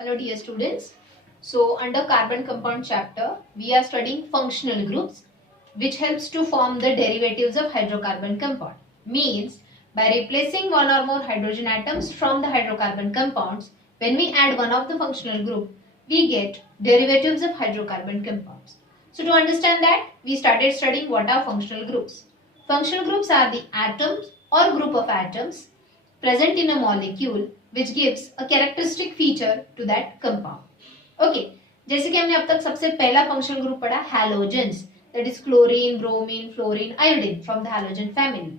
Hello dear students. So under carbon compound chapter, we are studying functional groups which helps to form the derivatives of hydrocarbon compound. Means by replacing one or more hydrogen atoms from the hydrocarbon compounds, when we add one of the functional group, we get derivatives of hydrocarbon compounds. So to understand that, we started studying what are functional groups. Functional groups are the atoms or group of atoms present in a molecule which gives a characteristic feature to that compound. Okay, जैसे कि हमने अब तक सबसे पहला functional group पढ़ा halogens, that is chlorine, bromine, fluorine, iodine from the halogen family.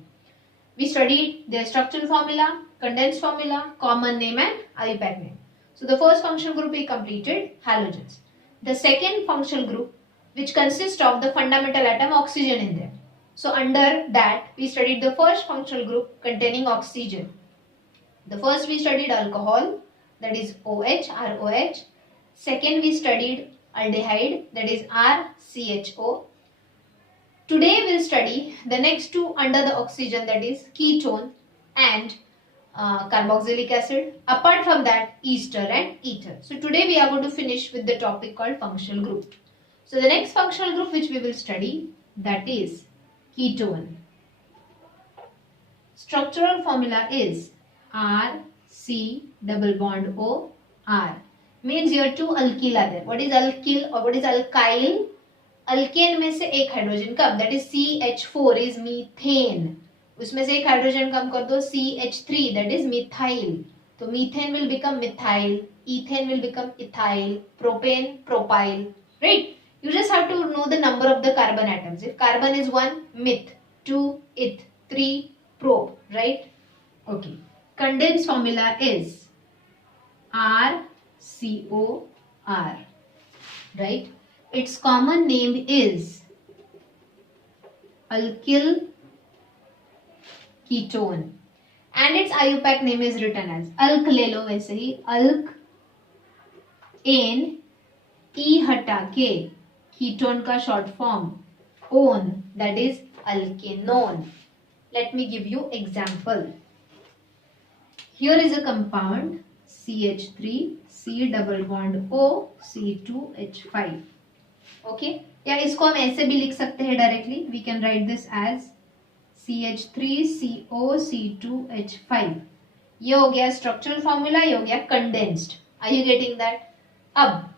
We studied their structural formula, condensed formula, common name and IUPAC name. So the first functional group we completed, halogens. The second functional group which consists of the fundamental atom oxygen in them. So under that we studied the first functional group containing oxygen. The first we studied alcohol, that is OH, ROH. Second we studied aldehyde, that is RCHO. Today we'll study the next two under the oxygen, that is ketone and carboxylic acid. Apart from that, ester and ether. So today we are going to finish with the topic called functional group. So the next functional group which we will study, that is ketone. Structural formula is R C double bond O R. Means here two alkyl are there. What is alkyl or what is alkyl? Alkane में से एक hydrogen come, that is CH4 is methane. उसमें से एक hydrogen कम कर दो CH3, that is methyl. तो methane will become methyl, ethane will become ethyl, propane propyl. Right, you just have to know the number of the carbon atoms. If carbon is 1, meth, 2, eth, 3, prop, right? Okay. Condensed formula is RCOR, right? Its common name is alkyl ketone and its IUPAC name is written as alk. ले लो वैसे ही alk, N, ई हटा के ketone का short form own, that is alkanone. Let me give you example. Here is a compound CH3, C double bond O, C2H5. Okay, या इसको हम ऐसे भी लिख सकते हैं directly. We can write this as CH3COC2H5. ये हो गया स्ट्रक्चरल फॉर्मूला, ये हो गया condensed. Are you getting that? अब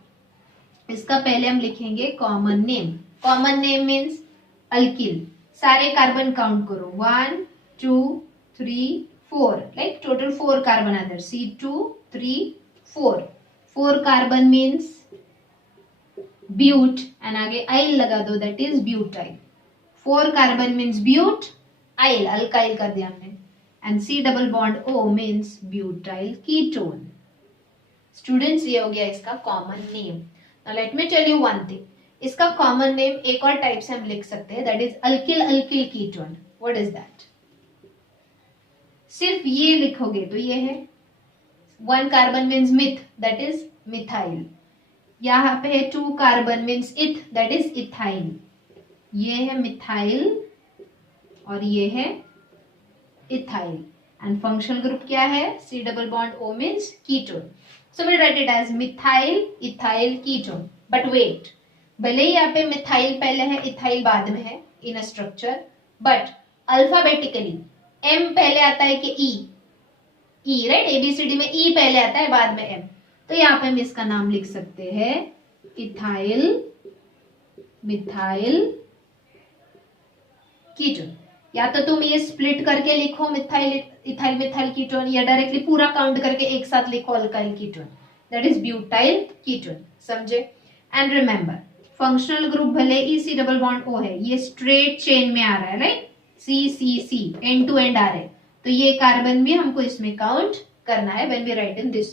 इसका पहले हम लिखेंगे common name. Common name means alkyl. सारे कार्बन काउंट करो, 1 2 3 4, like total 4 carbon are there. C2 3 4. 4 carbon means but and आगे आइल लगा दो, that is butyl. 4 carbon means but, yl alkyl कर दिया हमने, and C double bond O means butyl ketone. Students, ये हो गया इसका common name. Now let me tell you one thing. इसका कॉमन नेम एक और टाइप से हम लिख सकते हैं, that is alkyl alkyl ketone. What is that? सिर्फ ये लिखोगे तो ये है 1 carbon means meth, that is methyl. यहाँ पे है 2 कार्बन मीन्स इथ, दैट इज इथाइल. ये है मिथाइल और ये है इथाइल. एंड फंक्शनल ग्रुप क्या है? C double bond O means ketone. So we write it as methyl ethyl ketone. But wait, भले ही यहाँ पे मिथाइल पहले है इथाइल बाद में है in a structure, but alphabetically M पहले आता है कि E, राइट? ABCD में E पहले आता है बाद में M. तो यहाँ पे हम इसका नाम लिख सकते हैं इथाइल मिथाइल कीटोन. या तो तुम ये स्प्लिट करके लिखो मिथाइल इथाइल मिथाइल कीटोन, या डायरेक्टली पूरा काउंट करके एक साथ लिखो alkyl ketone, that is butyl ketone. समझे? एंड रिमेंबर, फंक्शनल ग्रुप भले ही C डबल बॉन्ड O है, ये स्ट्रेट चेन में आ रहा है, right? C end to end आ रहे, तो ये कार्बन भी हमको इसमें काउंट करना है when we write in this.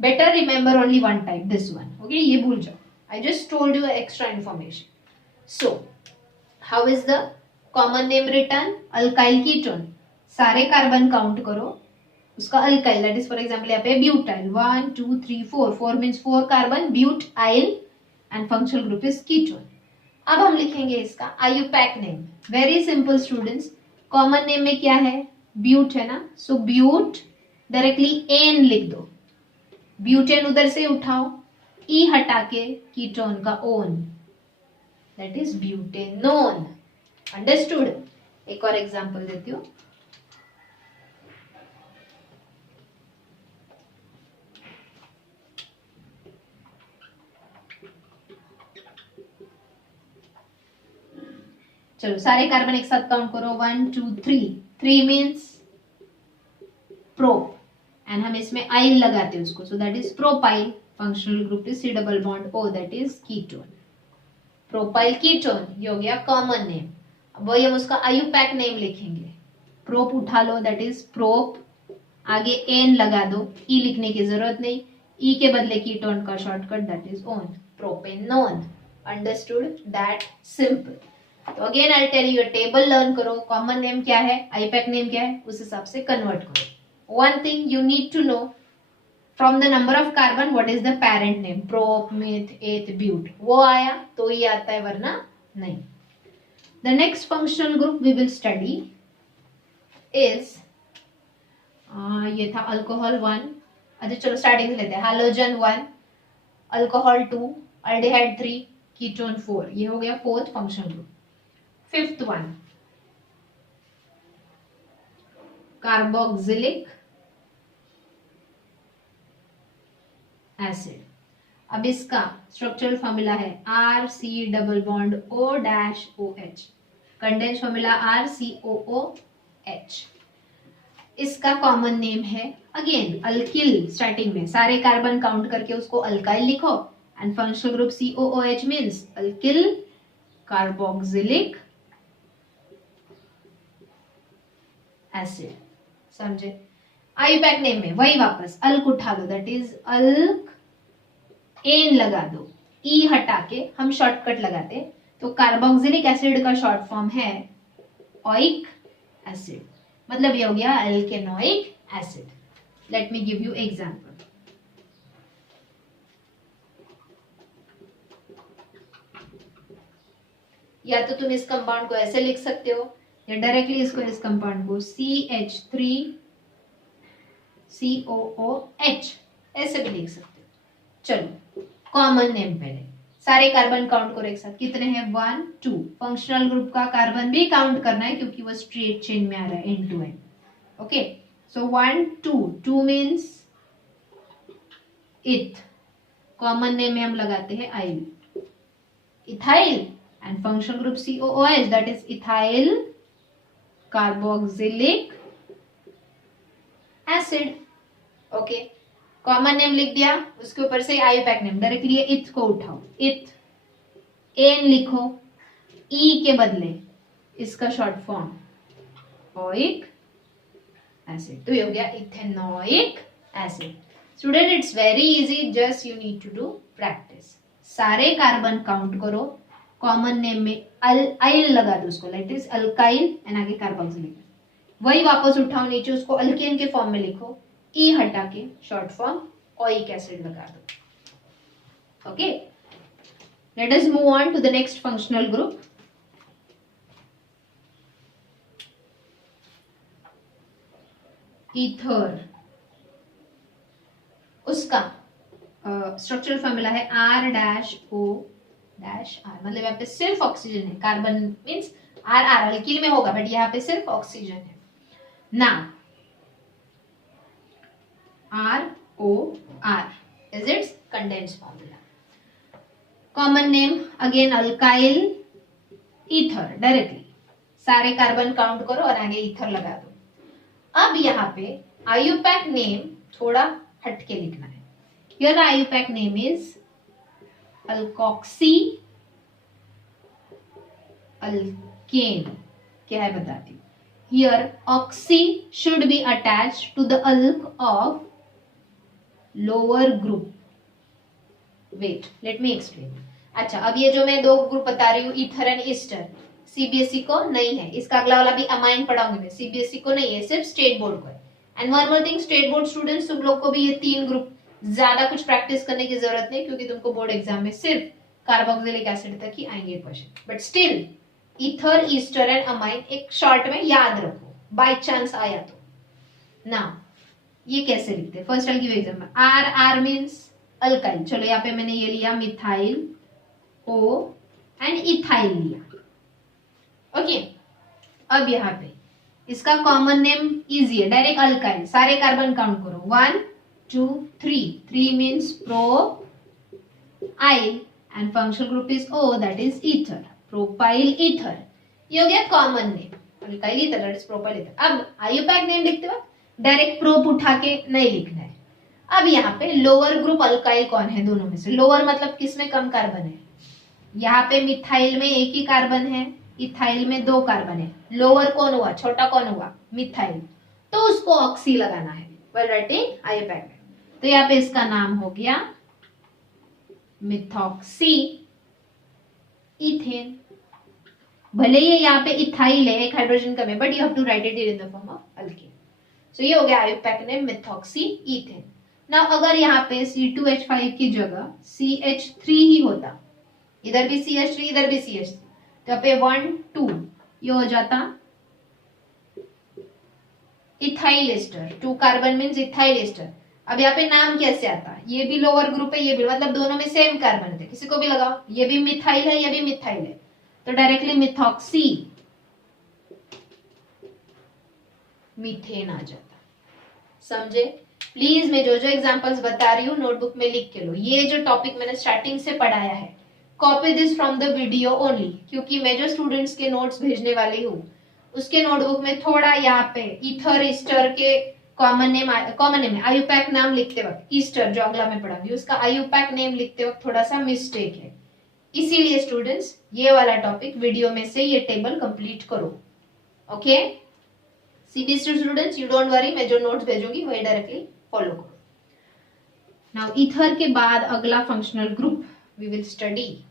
Better remember only one type, this one. Okay, ये भूल जाओ. I just told you extra information. So, how is the common name written? Alkyl ketone. सारे कार्बन काउंट करो, उसका alkyl, that is for example यहाँ पे butyl 1 2 3 4. 4 means 4 carbon, butyl, and functional group is ketone. अब हम लिखेंगे इसका IUPAC name. Very simple students. Common name में क्या है? ब्यूट है ना, सो ब्यूट डायरेक्टली एन लिख दो. ब्यूटेन उधर से उठाओ, ई हटा के कीटोन का own, that is butanone. Understood? एक और एग्जांपल देती हूँ। चलो सारे कार्बन एक साथ काउंट करो, 1 2 3। 3 मीन्स प्रोप, एंड हम इसमें आइल लगाते हैं उसको, so that is propyl. Functional group is C double bond O, that is ketone. Propyl ketone, ये हो गया कॉमन नेम। अब वही हम उसका आयुपैक नेम लिखेंगे। प्रोप उठा लो, दैट इज प्रोप, आगे एन लगा दो, ई लिखने की जरूरत नहीं, ई के बदले कीटोन का shortcut, that is one, propanone. Understood? That simple. तो again I tell you, table learn करो, कॉमन नेम क्या है, आईपैक नेम क्या है, उस हिसाब से कन्वर्ट करो। One thing you need to know, from the number of carbon what is the parent name, prop, meth, eth, but, वो आया तो ये आता है, वरना नहीं। The next functional group we will study is, ये था अल्कोहल 1। अच्छा चलो स्टार्टिंग से लेते हैं। Halogen 1, alcohol 2, aldehyde 3, ketone 4। ये हो गया fourth functional group. Fifth one, carboxylic acid. अब इसका स्ट्रक्चरल फॉर्मूला है R C double bond O dash O H, condense formula R C O O H. इसका कॉमन नेम है अगेन अल्किल। स्टार्टिंग में सारे कार्बन काउंट करके उसको अल्काइल लिखो, and functional group COOH means alkyl carboxylic acid. समझे? आईपैक नेम में वही वापस अल्क उठा लो, दैट इज अल्क, एन लगा दो, ई हटा के हम शॉर्टकट लगाते, तो कार्बोक्सिलिक एसिड का शॉर्ट फॉर्म है ओइक एसिड, मतलब ये हो गया alkanoic acid. Let me give you example. या तो तुम इस कंपाउंड को ऐसे लिख सकते हो, या डायरेक्टली इसको, इस कंपाउंड को CH3COOH ऐसे भी लिख सकते हो। चलो कॉमन नेम पहले, सारे कार्बन काउंट करो एक साथ, कितने हैं, 1 2। फंक्शनल ग्रुप का कार्बन भी काउंट करना है क्योंकि वो स्ट्रेट चेन में आ रहा है, and to and. Okay, so 1 2, 2 means eth, common name में हम लगाते हैं yl, ethyl, and functional group COOH, that is ethyl carboxylic acid. Okay, common name लिख दिया, उसके ऊपर से आईपैक नेम, डायरेक्टली इथ को उठाओ, इथ, एन लिखो, ई के बदले इसका शॉर्ट फॉर्म ओइक एसिड, तो ये हो गया ethanoic acid. Student it's very easy, just you need to do practice. सारे कार्बन काउंट करो, कॉमन नेम में आइल लगा दो उसको, दैट इज अल्काइल, एंड आगे कार्बोक्सिलिक, वही वापस उठाओ नीचे, उसको अल्केन के फॉर्म में लिखो, ई हटा के शॉर्ट फॉर्म ओइक एसिड लगा दो। Okay, let us move on to the next functional group. Ether, उसका स्ट्रक्चरल फॉर्मूला है R dash O dash R, मतलब यहाँ पे सिर्फ ऑक्सीजन है, carbon means R R alkyl में होगा, बट यहाँ पे सिर्फ ऑक्सीजन है ना। ROR is its condensed formula. Common name again alkyl ether, directly सारे कार्बन काउंट करो और आगे ईथर लगा दो। अब यहाँ पे आयुपैक नेम थोड़ा हटके लिखना है। Here the IUPAC name is alkoxy alkane, क्या है बताती हूँ। Here oxy should be attached to the alk of lower group. Wait, let me explain. अच्छा, अब ये जो मैं दो ग्रुप बता रही हूँ, ईथर एंड ईस्टर, सीबीएसई को नहीं है, इसका अगला वाला भी अमाइन पढ़ाऊंगी मैं, सीबीएसई को नहीं है, सिर्फ स्टेट बोर्ड को है। And one more thing, state board students, तुम लोग को भी ये तीन ग्रुप ज्यादा कुछ प्रैक्टिस करने की जरूरत नहीं, क्योंकि तुमको बोर्ड एग्जाम में सिर्फ कार्बोक्सिलिक एसिड तक ही आएंगे question, but still ether, Easter and amine एक शॉर्ट में याद रखो, बाय चांस आया तो। नाउ ये कैसे लिखते हैं? First I give example, R, R means alkyl. चलो यहाँ पे मैंने ये लिया मिथाइल ओ एंड इथाइल लिया। ओके, अब यहाँ पे इसका कॉमन नेम इजी है, डायरेक्ट अल्काइल। सारे कार्बन काउंट करो, 1 2 3, 3 means pro yl and functional group is O, that is ether, propyl ether. ये हो गया common name, alkyl ether, that is propyl ether. अब आईयूपैक नेम लिखते वक्त डायरेक्ट प्रोप उठा के नहीं लिखना है। अब यहाँ पे लोअर ग्रुप अल्काइल कौन है दोनों में से? लोअर मतलब किसमें कम कार्बन है? यहाँ पे मिथाइल में एक ही कार्बन है, इथाइल में 2 कार्बन है। लोअर कौन हुआ? छोटा कौन हुआ? मिथाइल। तो उसको ऑक्सी लगाना है व्हाइल राइटिंग आईयूपैक। तो यहाँ पे इसका नाम हो गया मिथॉक्सी इथेन। भले ये यहाँ पे इथाइल है, एक हाइड्रोजन कम है, but you have to write it in the form of alkane. So ये हो गया IUPAC name methoxy ethane. Now अगर यहाँ पे C2H5 की जगह CH3 ही होता, इधर भी CH3 इधर भी CH3, तो यहाँ पे 1 2 ये हो जाता ethyl ester, 2 carbon means ethyl ester. अब यहाँ पे नाम कैसे आता? ये भी लोअर ग्रुप है, ये भी, मतलब दोनों में सेम कार्बन थे, किसी को भी लगाओ, ये भी मिथाइल है ये भी मिथाइल है, तो डायरेक्टली मिथॉक्सी मीथेन आ जाता। समझे? प्लीज मैं जो जो एग्जांपल्स बता रही हूँ नोटबुक में लिख के लो। ये जो टॉपिक मैंने स्टार्टिंग से पढ़ाया है, copy this from the video only, क्योंकि मैं जो स्टूडेंट्स के नोट्स भेजने वाली हूँ उसके नोटबुक में थोड़ा यहाँ पे ईथर ईस्टर के कॉमन नेम आईयूपैक नाम लिखते वक्त, ईस्टर जो अगला मैं पढ़ाऊंगी उसका आईयूपैक नेम लिखते वक्त थोड़ा सा मिस्टेक है। इसीलिए स्टूडेंट्स ये वाला टॉपिक वीडियो में से ये टेबल कंप्लीट करो। Okay CBSE students, you don't worry, मैं जो नोट्स भेजूंगी वही डायरेक्टली फॉलो करो। नाउ ईथर के बाद अगला functional group we will study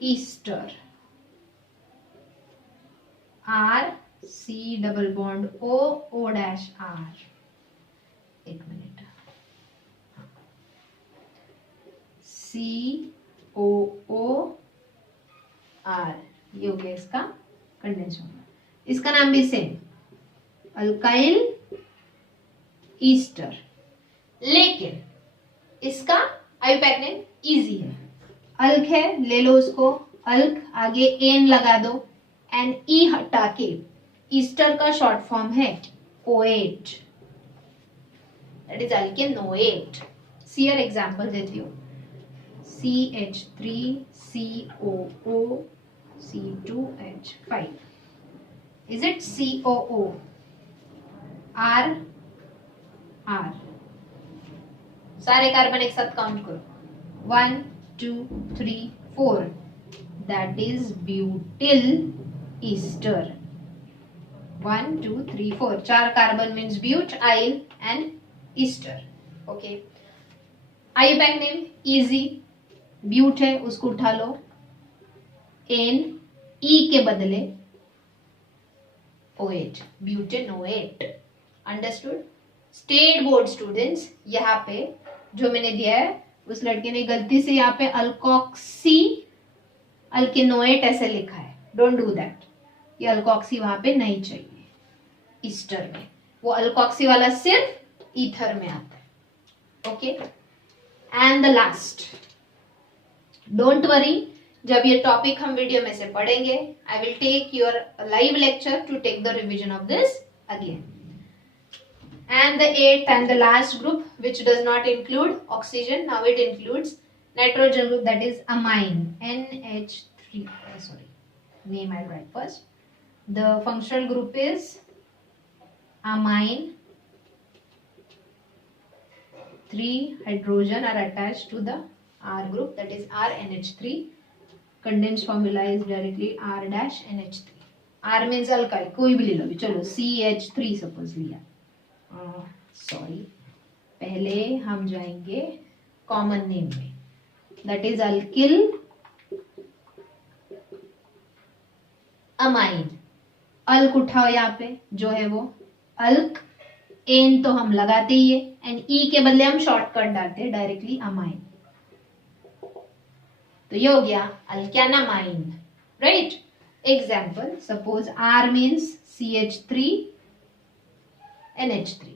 ester, R C double bond O O dash R. एक minute, C O O R, ये हो गया इसका कंडेंस फॉर्म। इसका नाम भी सेम, अल्काइल ईस्टर, लेकिन इसका आईयूपैक नेम इजी है। अल्क है, ले लो उसको, अल्क आगे एन लगा दो, एन ई हटा के ईस्टर का शॉर्ट फॉर्म है OH, that is alkanoate. See आर एग्जांपल देती हूँ, CH3 COO C2H5, is it COO? R R, सारे कार्बन एक साथ काउंट करो, 1 2 3 4, that is butyl ester. 1 2 3 4, 4 carbon means but, yl and ester. Okay, IUPAC name easy, but है उसको उठा लो, एन ई के बदले OH, butanoate. Understood? State board students, यहाँ पे जो मैंने दिया है उस लड़के ने गलती से यहाँ पे अल्कोक्सी अल्केनोएट ऐसे लिखा है, डोंट डू दैट। ये अल्कोक्सी वहां पे नहीं चाहिए ईस्टर में, वो अल्कोक्सी वाला सिर्फ ईथर में आता है। Okay, and the last, don't worry, जब ये टॉपिक हम वीडियो में से पढ़ेंगे I will take your live lecture to take the revision of this again. And the 8th and the last group, which does not include oxygen, now it includes nitrogen group, that is amine, NH3. Sorry, name I'll write first. The functional group is amine. 3 hydrogen are attached to the R group, that is RNH3. Condensed formula is directly R dash NH3. R means alkyl, कोई भी ले लो, चलो CH3 suppose लिया। Sorry, पहले हम जाएंगे common name में, that is alkyl amine. अल्क उठाओ, यहाँ पे जो है वो अल्क, एन तो हम लगाते ही है, एंड ई के बदले हम शॉर्टकट डालते हैं डायरेक्टली अमाइन। तो ये हो गया अल्केनामाइन, right. Example, suppose R means CH3 NH3.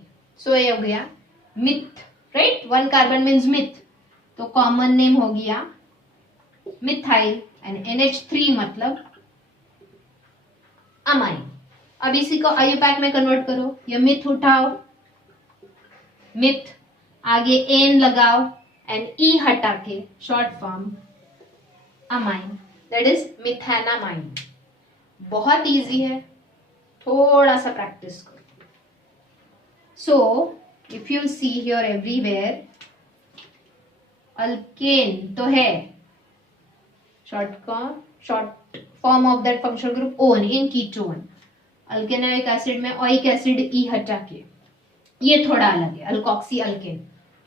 So ये हो गया myth, right. 1 carbon means myth, तो कॉमन नेम हो गया मिथाइल एंड NH3 मतलब अमाइन. अब इसी को आईयूपैक में कन्वर्ट करो. ये मिथ उठाओ, मिथ, आगे एन लगाओ एंड ई हटा के short form amine, that is methanamine. बहुत इजी है, थोड़ा सा प्रैक्टिस करो. So if you see here everywhere alkane तो है, short form of that functional group one in ketone. Alkanoic acid में ओइक एसिड ई हटा के, ये थोड़ा अलग है, अल्कोक्सी अल्केन.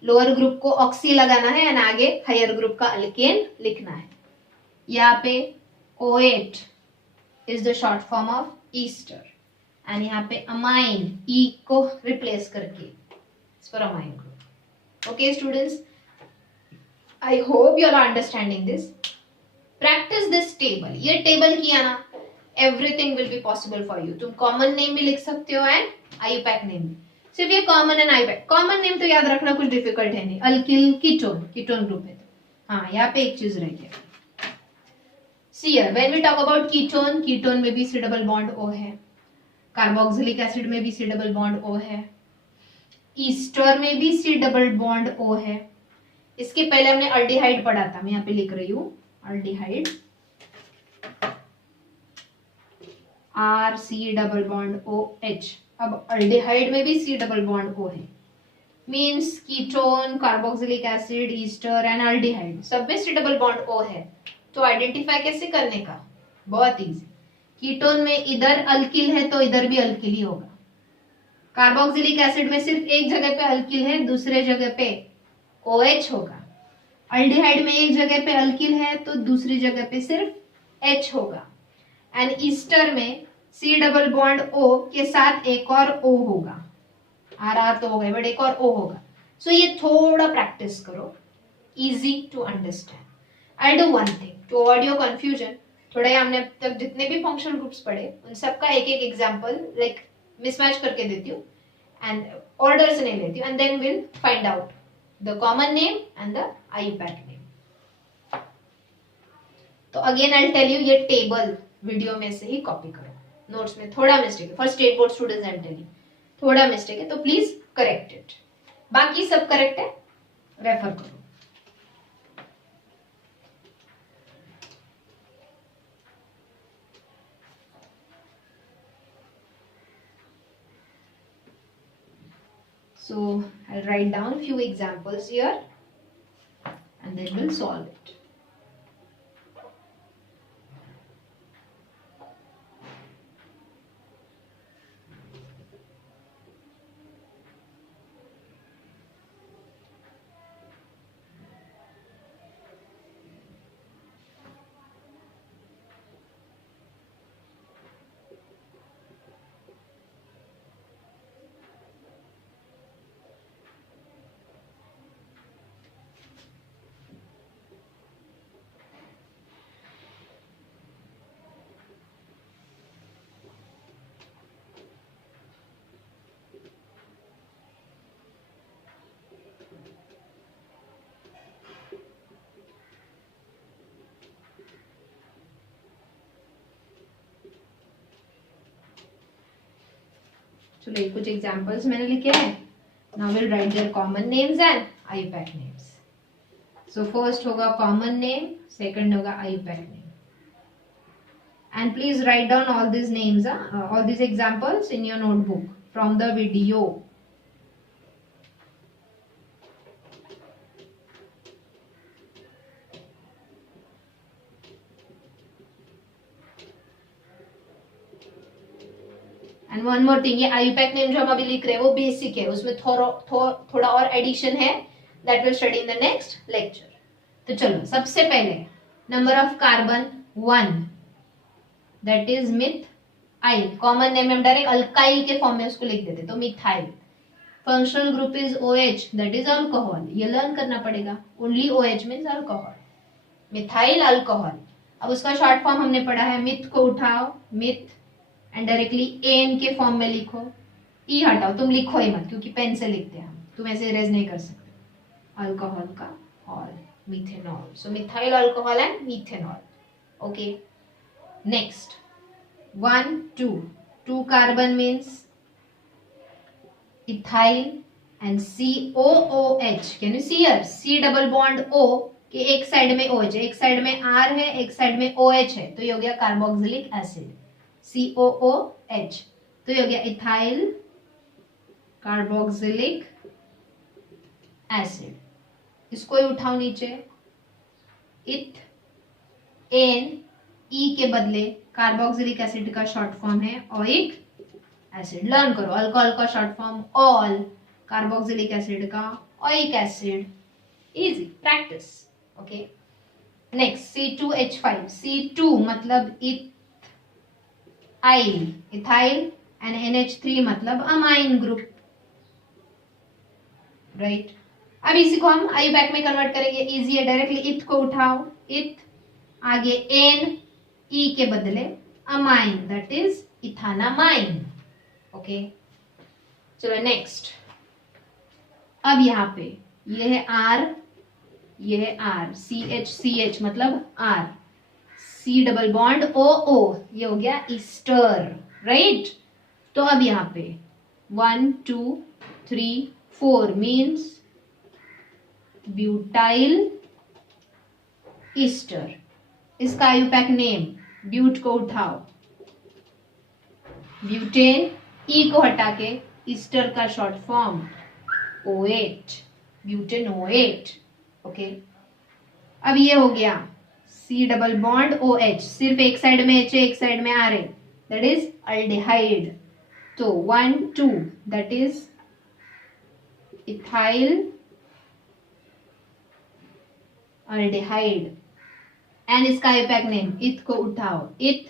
लोअर ग्रुप को ऑक्सी लगाना है एंड आगे हायर ग्रुप का अल्केन लिखना है. यहाँ पे OH is the short form of ester and यहाँ पे अमाइन ई को रिप्लेस करके for amine group. Okay students, I hope you are understanding this. Practice this table. ये टेबल किया ना, everything will be possible for you. तुम common name भी लिख सकते हो एंड आईयूपैक नेम भी. सिर्फ ये common and IUPAC. Common name तो याद रखना कुछ डिफिकल्ट है नहीं. अल्किल कीटोन, कीटोन ग्रुप है. हाँ, यहाँ पे एक चीज रह गया. See here, when we talk about ketone, ketone में भी C double bond O है, कार्बोक्सिलिक एसिड में भी C double bond O है, ईस्टर में भी C double bond O है. इसके पहले हमने अल्डिहाइड पढ़ा था, मैं यहाँ पे लिख रही हूँ aldehyde, R C double bond OH. अब अल्डिहाइड में भी C double bond O है, means ketone, carboxylic acid, Easter and aldehyde सब में C double bond O है. तो आइडेंटिफाई कैसे करने का, बहुत इजी. कीटोन में इधर अल्किल है तो इधर भी अल्किल ही होगा. कार्बोक्सिलिक एसिड में सिर्फ एक जगह पे अल्किल है, दूसरे जगह पे OH होगा. अल्डिहाइड में एक जगह पे अल्किल है तो दूसरी जगह पे सिर्फ H होगा. एंड ईस्टर में C डबल बॉन्ड O के साथ एक और O होगा. R तो हो गए बट एक और O होगा. सो ये थोड़ा प्रैक्टिस करो, easy to understand. I'll do one thing to avoid your confusion. थोड़े हमने अब तक जितने भी फंक्शनल ग्रुप्स पढ़े उन सबका एक एक एग्जांपल लाइक मिसमैच करके देती हूँ एंड ऑर्डर से नहीं लेती हूँ and then will find out the common name and the IUPAC name. तो अगेन आई टेल यू, ये टेबल वीडियो में से ही कॉपी करो. नोट्स में थोड़ा मिस्टेक है for state board students, I am telling थोड़ा मिस्टेक है तो प्लीज करेक्ट इट. बाकी सब करेक्ट है, रेफर करो. So I'll write down a few examples here and then we'll solve it. चलो ये कुछ एग्जांपल्स मैंने लिखे हैं. Now will write their common names and IUPAC names. So first होगा कॉमन नेम, सेकंड होगा IUPAC name. And please write down all this names, all this examples in your notebook from the video. And one more thing, ये IUPAC name जो हम अभी लिख रहे हैं वो बेसिक है, उसमें थोड़ा और एडिशन है that will study in the next lecture. तो चलो सबसे पहले number of carbon 1, that is methyl. Common name हम डायरेक्ट अल्काइल के फॉर्म में उसको लिख देते, तो methyl. Functional group is OH, that is alcohol. ये लर्न करना पड़ेगा. Only OH means alcohol, methyl alcohol. अब उसका शॉर्ट फॉर्म हमने पढ़ा है, मिथ को उठाओ, मिथ, एंड डायरेक्टली एन के फॉर्म में लिखो, ई हटाओ, तुम लिखो ही मत क्योंकि पेन से लिखते हैं हम, तुम ऐसे इरेज नहीं कर सकते, अल्कोहल का all, methanol, so methyl alcohol and methanol. Okay, next 1 2 2 carbon means ethyl and COOH, can you see here, C double bond O कि एक साइड में OH है, एक साइड में R है, एक साइड में OH है, तो ये हो गया कार्बोक्सिलिक एसिड, COOH, तो ये हो गया इथाइल कार्बोक्सिलिक एसिड। इसको ही उठाओ नीचे, इथ, एन, ई के बदले कार्बोक्सिलिक एसिड का शॉर्ट फॉर्म है ओइक एसिड, लर्न करो, अल्कोहल का short form ol, carboxylic acid का oic acid, easy practice. Okay, next C2H5, C2 मतलब इथाइल, इथाइल एंड NH3 मतलब अमाइन ग्रुप, राइट। अब इसी को हम आयुपैक में कन्वर्ट करेंगे, इजी है, डायरेक्टली इथ को उठाओ, इथ, आगे एन, ई के बदले अमाइन, दैट इज इथानामाइन। ओके, चलो नेक्स्ट, अब यहाँ पे ये है R, ये है R, CH मतलब R, C double bond OO, ये हो गया ईस्टर, राइट। तो अब यहाँ पे 1 2 3 4 मीन्स ब्यूटाइल ईस्टर, इसका आयुपैक नेम, ब्यूट को उठाओ, ब्यूटेन, ई को हटा के ईस्टर का शॉर्ट फॉर्म O8, ब्यूटेनोएट। ओके, अब ये हो गया C डबल बॉन्ड OH, सिर्फ एक साइड में H है, एक साइड में R है, दैट इज अल्डिहाइड, तो 1 2 that is ethyl aldehyde, and इसका आयुपैक नेम, इथ को उठाओ, इथ,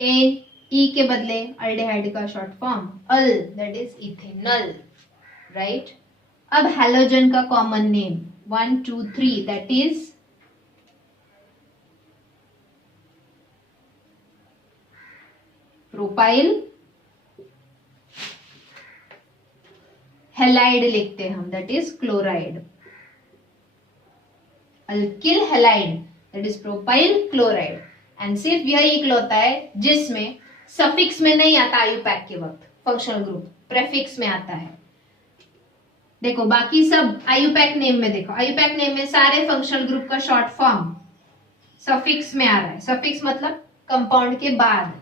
एन, ई के बदले अल्डिहाइड का short form al, that is ethanol, right. अब हैलोजन का common name 1 2 3 that is propyl, halide लिखते हैं हम, that is chloride, alkyl halide that is propyl chloride, and सिर्फ यही इकलौता है जिसमें सफिक्स में नहीं आता आयुपैक के वक्त फंक्शनल ग्रुप, प्रेफिक्स में आता है। देखो बाकी सब आयुपैक नेम में, देखो आयुपैक नेम में सारे फंक्शनल ग्रुप का शॉर्ट फॉर्म सफिक्स में आ रहा है, सफिक्स मतलब कंपाउंड के बाद,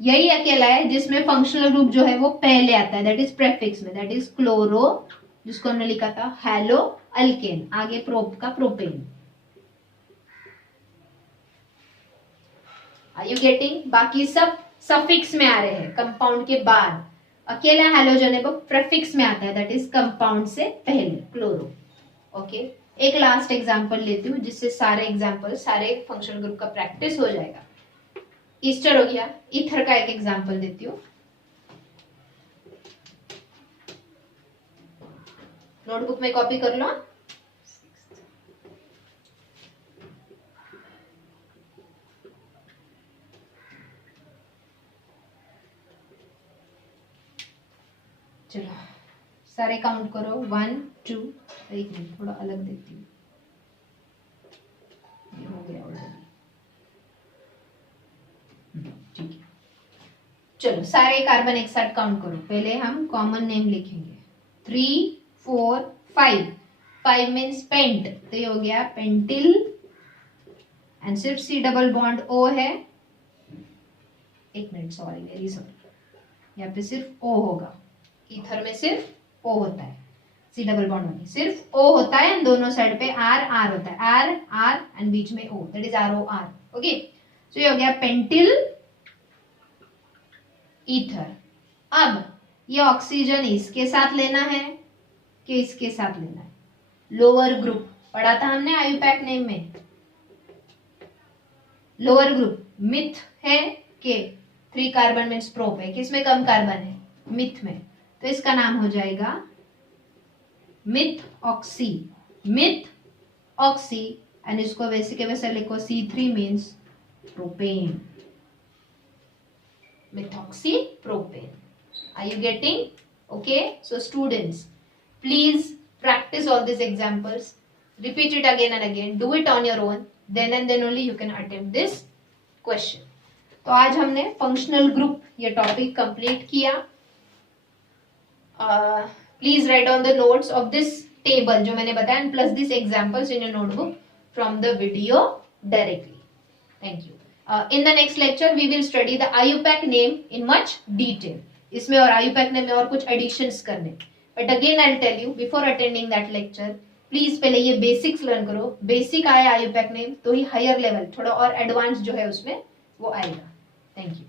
यही अकेला है जिसमें फंक्शनल ग्रुप जो है वो पहले आता है, दैट इज प्रेफिक्स में, दैट इज क्लोरो, जिसको हमने लिखा था हेलो अल्केन, आगे प्रोप का प्रोपेन। Are you getting? बाकी सब सफिक्स में आ रहे हैं कंपाउंड के बाद, अकेला हैलोजन है वो प्रेफिक्स में आता है, दैट इज कंपाउंड से पहले, क्लोरो। ओके, एक लास्ट एग्जांपल लेती हूँ जिससे सारे एग्जांपल, सारे फंक्शनल ग्रुप का प्रैक्टिस हो जाएगा। ईस्टर हो गया, ईथर का एक एग्जांपल देती हूँ, नोटबुक में कॉपी कर लो। चलो सारे काउंट करो, 1 2, एक मिनट थोड़ा अलग देती हूँ, हो गया ऑलरेडी, ठीक है। चलो सारे कार्बन एक साथ काउंट करो, पहले हम कॉमन नेम लिखेंगे, 3 4 5, 5 मीन्स पेंट, तो ये हो गया पेंटिल, एंड सिर्फ C डबल बॉन्ड O है, एक मिनट सॉरी, वेरी सॉरी, यहाँ पे सिर्फ O होगा, ईथर में सिर्फ O होता है, C डबल बॉन्ड नहीं, सिर्फ O होता है, एंड दोनों साइड पे R होता है, R एंड बीच में O, that is ROR। Okay, तो ये हो गया पेंटिल ईथर। अब ये ऑक्सीजन इसके साथ लेना है कि इसके साथ लेना है, लोअर ग्रुप पढ़ा था हमने आयुपैक नेम में, लोअर ग्रुप मिथ है कि 3 कार्बन मीन्स प्रोप है, किसमें कम कार्बन है, मिथ में, तो इसका नाम हो जाएगा myth oxy, myth oxy and इसको वैसे के वैसे लिखो C3 means propane, methoxypropane. Are you getting? Okay, so students, please practice all these examples, repeat it again and again, do it on your own, then and then only you can attempt this question. तो आज हमने functional group ये topic complete किया. Please right on the notes of this table जो मैंने बताया and plus this examples in your notebook from the video directly. Thank you. In the next lecture we will study the IUPAC name in much detail. इसमें और IUPAC name में और कुछ additions करने. But again I'll tell you before attending that lecture, please पहले ये basics learn करो. Basic आया IUPAC name तो ही higher level थोड़ा और advanced जो है उसमें वो आएगा. Thank you.